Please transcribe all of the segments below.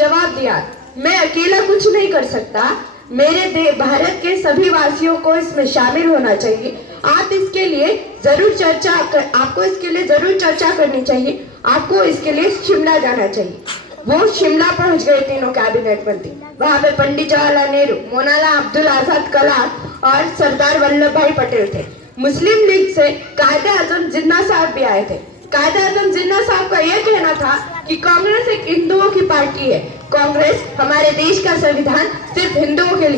जवाब दिया, मैं अकेला कुछ नहीं कर सकता, मेरे भारत के सभी वासियों को इसमें शामिल होना चाहिए। आपको इसके लिए जरूर चर्चा करनी चाहिए। आपको इसके लिए शिमला जाना चाहिए। वो शिमला पहुंच गए तीनों कैबिनेट मंत्री। वहां पे पंडित जवाहरलाल नेहरू, मौलाना अब्दुल आजाद कलाम और सरदार वल्लभ भाई पटेल थे। मुस्लिम लीग से कायदे आजम जिन्ना साहब भी आए थे। कायदे आजम जिन्ना साहब का यह कहना था कि कांग्रेस एक हिंदुओं की पार्टी है। कांग्रेस हमारे देश का संविधान सिर्फ हिंदुओं के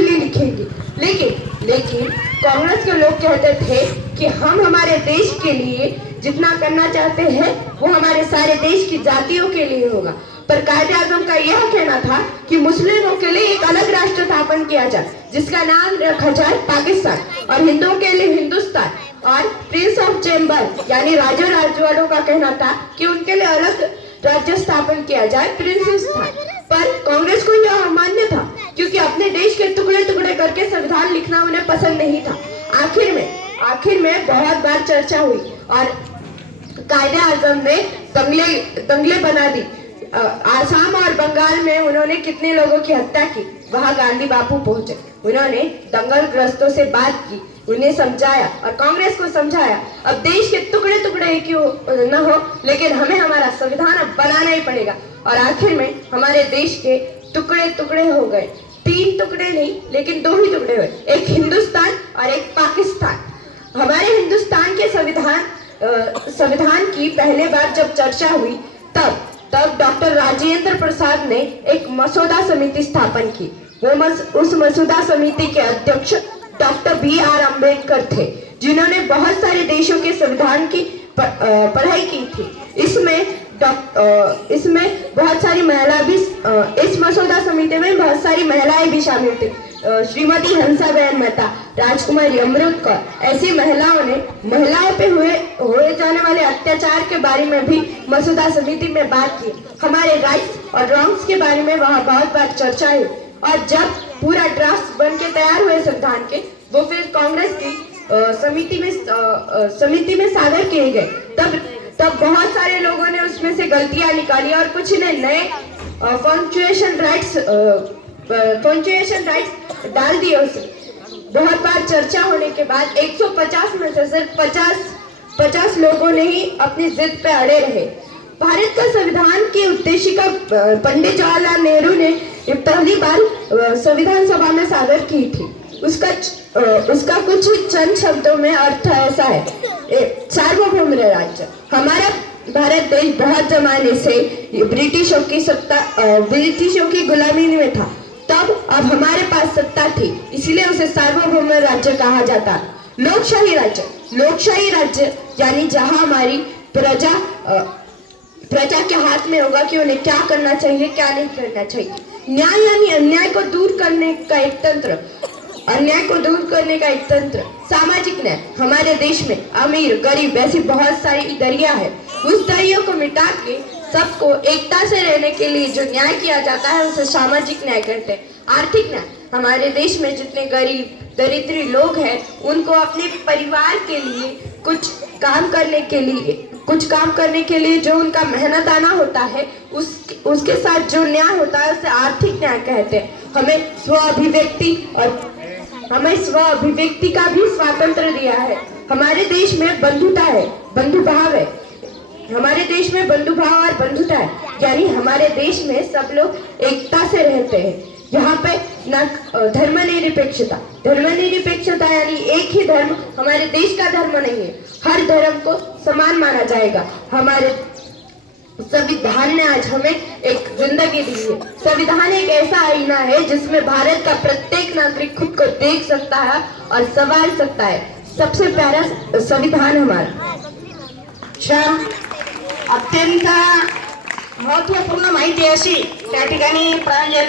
लिए लिखेगी। लेकिन कांग्रेस के लोग कहते थे कि हम हमारे देश के लिए जितना करना चाहते हैं वो हमारे सारे देश की जातियों के लिए होगा। पर कायदे आजम का यह कहना था कि मुस्लिमों के लिए एक अलग राष्ट्र स्थापन किया जाए जिसका नाम रखा जाए पाकिस्तान, और हिंदुओं के लिए हिंदुस्तान। और प्रिंस ऑफ चेंबर यानी राजा राजवाड़ों का कहना था कि उनके लिए अलग राज्य स्थापन किया जाए, प्रिंसिस्थान। पर कांग्रेस को यह अमान्य था क्योंकि अपने देश के टुकड़े टुकड़े करके संविधान लिखना उन्हें पसंद नहीं था। आखिर में बहुत बार चर्चा हुई और कायदे आजम ने दंगले बना दी। आसाम और बंगाल में उन्होंने कितने लोगों की हत्या की। वहां गांधी बापू पहुंचे। उन्होंने दंगलग्रस्तों से बात की, उन्हें समझाया और कांग्रेस को समझाया अब देश के टुकड़े टुकड़े क्यों न हो, लेकिन हमें हमारा संविधान अब बनाना ही पड़ेगा। और आखिर में हमारे देश के टुकड़े टुकड़े हो गए। 3 टुकड़े नहीं लेकिन 2 ही टुकड़े हुए, एक हिंदुस्तान और एक पाकिस्तान। हमारे हिंदुस्तान के संविधान की पहले बार जब चर्चा हुई तब डॉक्टर राजेंद्र प्रसाद ने एक मसौदा समिति स्थापन की। उस मसौदा समिति के अध्यक्ष डॉक्टर BR अम्बेडकर थे, जिन्होंने बहुत सारे देशों के संविधान की पढ़ाई की थी। इसमें बहुत सारी महिला भी इस मसौदा समिति में बहुत सारी महिलाएं भी शामिल थी। श्रीमती हंसाबेन मेहता, राजकुमारी अमृत कौर, ऐसी महिलाओं ने महिलाओं पे हुए जाने वाले अत्याचार के बारे में भी मसौदा समिति में बात की। हमारे राइट्स और रॉन्ग्स के बारे में वहाँ बहुत बार चर्चा हुई। और जब पूरा ड्राफ्ट बन के तैयार हुए संविधान के, वो फिर कांग्रेस की समिति में सादर किए गए। तब बहुत सारे लोगों ने उसमें से गलतियां निकाली और कुछ ने नए पंक्चुएशन राइट्स डाल दिए उसमें। बहुत बार चर्चा होने के बाद 150 में से सिर्फ 50 लोगों ने ही अपनी जिद पे अड़े रहे। भारत का संविधान के उद्देश्य का पंडित जवाहरलाल नेहरू ने पहली बार संविधान सभा में सादर की थी। उसका कुछ चंद शब्दों में अर्थ ऐसा है, सार्वभौम राज्य। हमारा भारत देश बहुत जमाने से ब्रिटिशों की गुलामी में था। तब अब हमारे पास सत्ता थी, इसलिए उसे सार्वभौम राज्य कहा जाता। लोकशाही राज्य यानी जहां हमारी प्रजा के हाथ में होगा कि उन्हें क्या करना चाहिए, क्या नहीं करना चाहिए। न्याय यानी अन्याय को दूर करने का एक तंत्र। सामाजिक न्याय, हमारे देश में अमीर गरीब ऐसी बहुत सारी दरिया है। उस दरिया को मिटा के सबको एकता से रहने के लिए जो न्याय किया जाता है उसे सामाजिक न्याय कहते हैं। आर्थिक न्याय, हमारे देश में जितने गरीब दरिद्री लोग हैं उनको अपने परिवार के लिए कुछ काम करने के लिए जो उनका मेहनताना होता है उसके साथ जो न्याय होता है उसे आर्थिक न्याय कहते हैं। हमें स्व अभिव्यक्ति का भी स्वातंत्र दिया है। हमारे देश में बंधुभाव है। हमारे देश में बंधुभाव और बंधुता है, यानी हमारे देश में सब लोग एकता से रहते हैं। यहाँ पे न धर्मनिरपेक्षता यानी एक ही धर्म हमारे देश का धर्म नहीं है, हर धर्म को समान माना जाएगा। हमारे संविधान ने आज हमें एक जिंदगी दी है। संविधान एक ऐसा आईना है जिसमें भारत का प्रत्येक नागरिक खुद को देख सकता है और संवार सकता है। सबसे प्यारा संविधान हमारा। अत्यंत महत्वपूर्ण माहिती अशी त्या ठिकाणी प्रांजल